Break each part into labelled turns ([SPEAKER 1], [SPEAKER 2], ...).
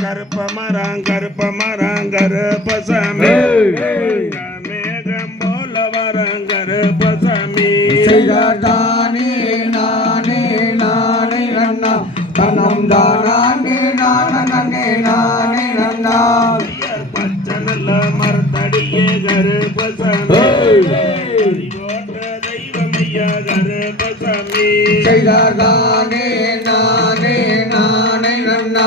[SPEAKER 1] கருப்ப மரம் கருப்ப மரம் கருப்பசாமி மேகம் போல வரம் கருப்பசாமி.
[SPEAKER 2] தானே நானே நானே நன்னா தனம் தானே நானே நானே நன்னா
[SPEAKER 1] பச்சனல்ல மரத்தடியே கருப்பசாமி.
[SPEAKER 2] செய்தார் தானே நானே நானே நன்னா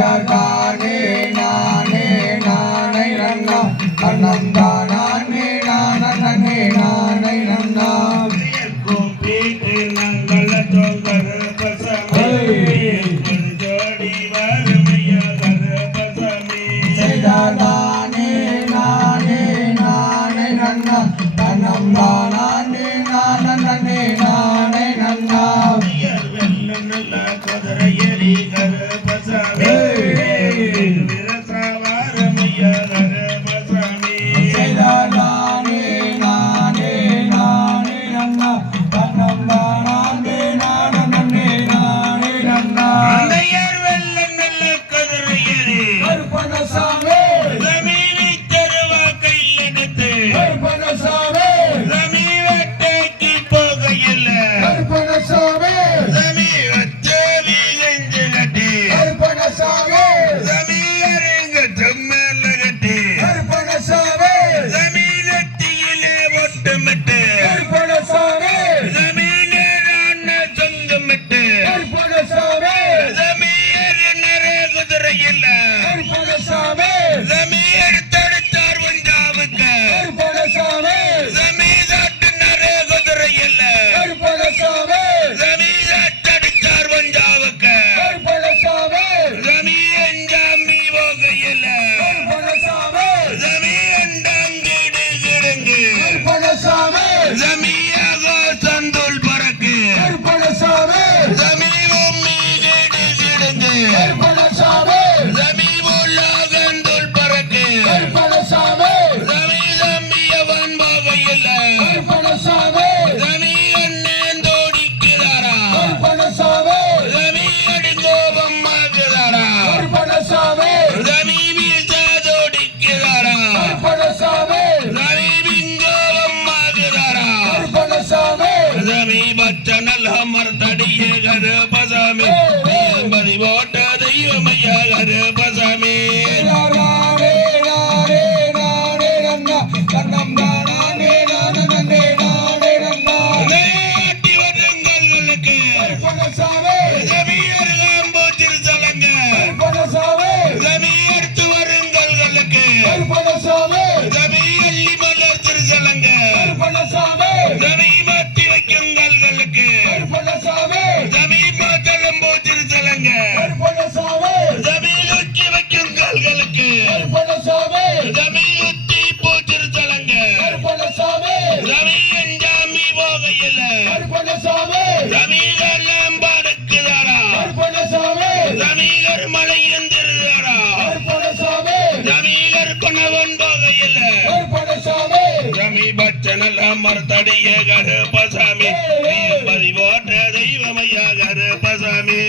[SPEAKER 2] அண்ணந்தார் நானே நானே நானை நன்னா.
[SPEAKER 1] அண்ணந்தா நாங்கள் தொங்கரு குதிரையில் Tamil But
[SPEAKER 2] I'm
[SPEAKER 1] not a பொன்னசாமி
[SPEAKER 2] ரவீதர்
[SPEAKER 1] லேம்பாடுக்கு தாரா பொன்னசாமி
[SPEAKER 2] ரவீகர்
[SPEAKER 1] மலை இருந்திருந்தாரா
[SPEAKER 2] பொன்னசாமி
[SPEAKER 1] ரவீகர் கொண்டவன் போகையில்
[SPEAKER 2] பொன்னசாமி
[SPEAKER 1] ரமி பச்சனல் அமர்த்தடிய கருப்பசாமி. பதிவோற்ற தெய்வமையா கருப்பசாமி.